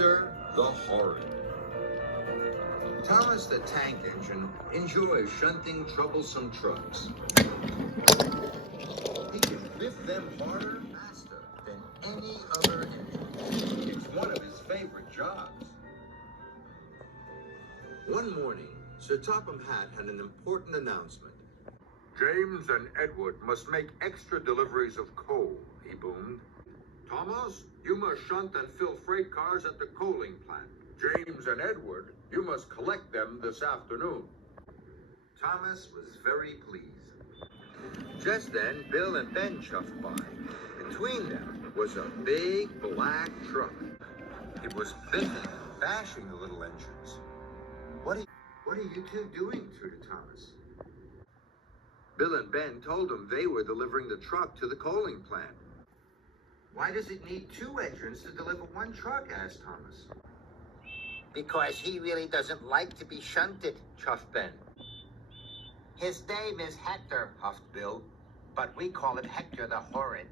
Hector the Horrid. Thomas the Tank Engine enjoys shunting troublesome trucks. He can biff them harder, faster than any other engine. It's one of his favorite jobs. One morning, Sir Topham Hatt had an important announcement. James and Edward must make extra deliveries of coal, he boomed. Thomas, you must shunt and fill freight cars at the coaling plant. James and Edward, you must collect them this afternoon. Thomas was very pleased. Just then, Bill and Ben chuffed by. Between them was a big black truck. It was biffing and bashing the little engines. What are you two doing? Tooted Thomas. Bill and Ben told him they were delivering the truck to the coaling plant. Why does it need two engines to deliver one truck? Asked Thomas. Because he really doesn't like to be shunted, Chuffed Ben. His name is Hector, Puffed Bill. but we call him Hector the Horrid.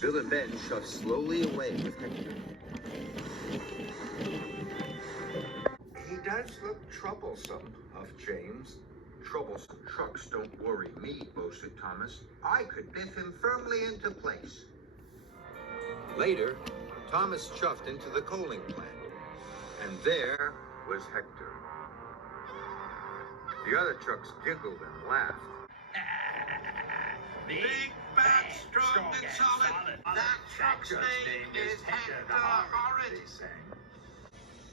Bill and Ben shoved slowly away with Hector. He does look troublesome, puffed James. Troublesome trucks don't worry me, boasted Thomas. I could biff him firmly into place. Later, Thomas chuffed into the coaling plant, and there was Hector. The other trucks giggled and laughed. Big, fat, strong, and solid. That truck's name is Hector the Horrid.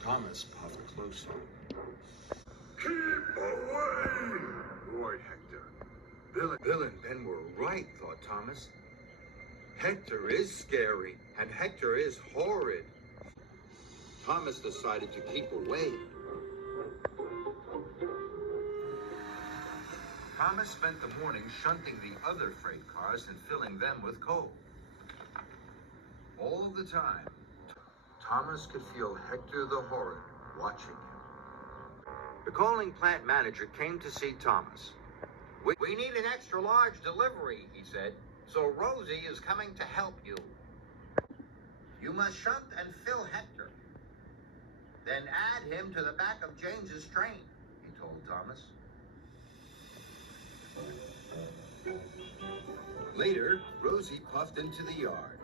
Thomas puffed closer. Keep away, roared Hector. Bill and Ben were right, thought Thomas. Hector is scary, and Hector is horrid. Thomas decided to keep away. Thomas spent the morning shunting the other freight cars and filling them with coal. All of the time, Thomas could feel Hector the Horrid watching him. The coaling plant manager came to see Thomas. We need an extra large delivery, he said, so Rosie is coming to help you. You must shunt and fill Hector. Then add him to the back of James's train, he told Thomas. Later, Rosie puffed into the yard.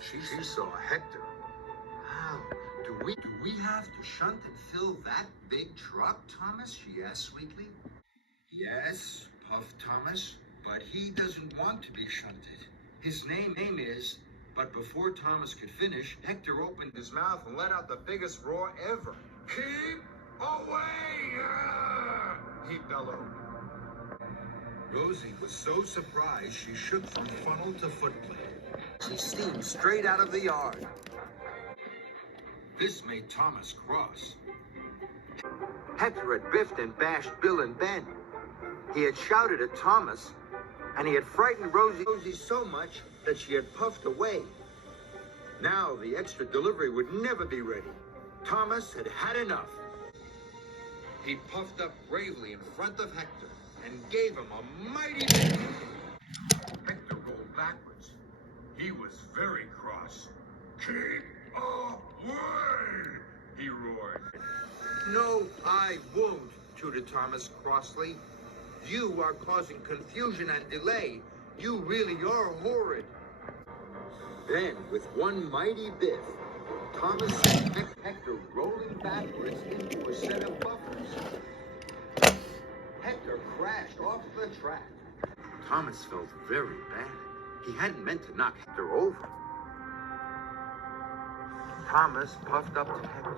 She saw Hector. Wow, do we have to shunt and fill that big truck, Thomas? She asked sweetly. Yes, puffed Thomas, but he doesn't want to be shunted. His name is... But before Thomas could finish, Hector opened his mouth and let out the biggest roar ever. Keep away! He bellowed. Rosie was so surprised she shook from funnel to footplate. She steamed straight out of the yard. This made Thomas cross. Hector had biffed and bashed Bill and Ben. He had shouted at Thomas, and he had frightened Rosie so much that she had puffed away. Now the extra delivery would never be ready. Thomas had had enough. He puffed up bravely in front of Hector and gave him a mighty biff. Hector rolled backwards. He was very cross. Keep away! He roared. No, I won't, tooted Thomas crossly. You are causing confusion and delay. You really are horrid. Then, with one mighty biff, Thomas sent Hector rolling backwards into a set of buffers. Hector crashed off the track. Thomas felt very bad. He hadn't meant to knock Hector over. Thomas puffed up to Hector.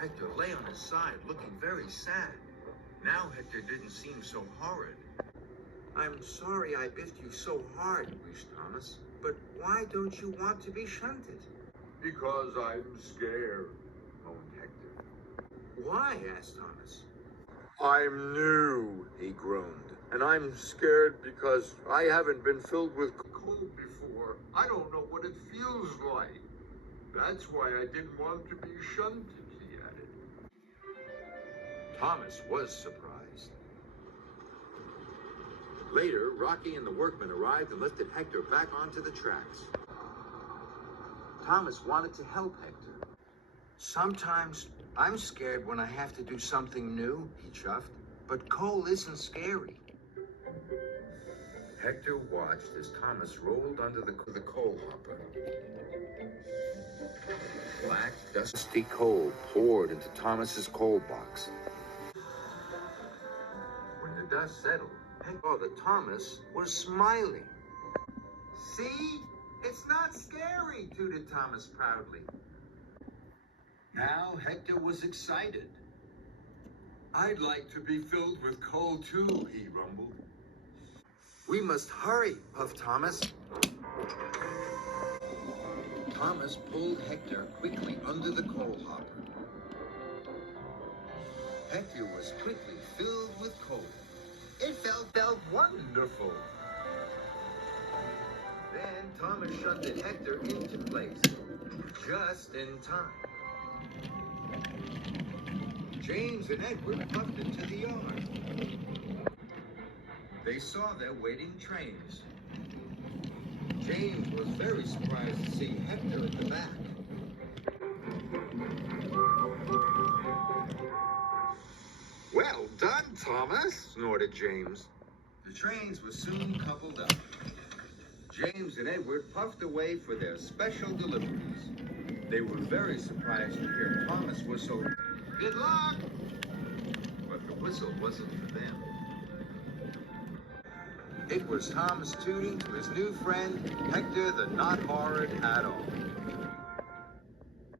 Hector lay on his side, looking very sad. Now Hector didn't seem so horrid. I'm sorry I biffed you so hard, wished Thomas. But why don't you want to be shunted? Because I'm scared, moaned Hector. Why? Asked Thomas. I'm new, he groaned. And I'm scared because I haven't been filled with coal before. I don't know what it feels like. That's why I didn't want to be shunted, he added. Thomas was surprised. Later, Rocky and the workmen arrived and lifted Hector back onto the tracks. Thomas wanted to help Hector. Sometimes I'm scared when I have to do something new, he chuffed. But coal isn't scary. Hector watched as Thomas rolled under the coal hopper. Black, dusty coal poured into Thomas's coal box. When the dust settled, Hector saw that Thomas was smiling. See? It's not scary, tooted Thomas proudly. Now Hector was excited. I'd like to be filled with coal too, he rumbled. We must hurry, puffed Thomas. Thomas pulled Hector quickly under the coal hopper. Hector was quickly filled with coal. It felt wonderful. Then Thomas shunted Hector into place, just in time. James and Edward puffed into the yard. They saw their waiting trains. James was very surprised to see Hector at the back. Well done, Thomas, snorted James. The trains were soon coupled up. James and Edward puffed away for their special deliveries. They were very surprised to hear Thomas whistle, "Good luck!" But the whistle wasn't for them. It was Thomas tooting to his new friend, Hector the Not Horrid at all.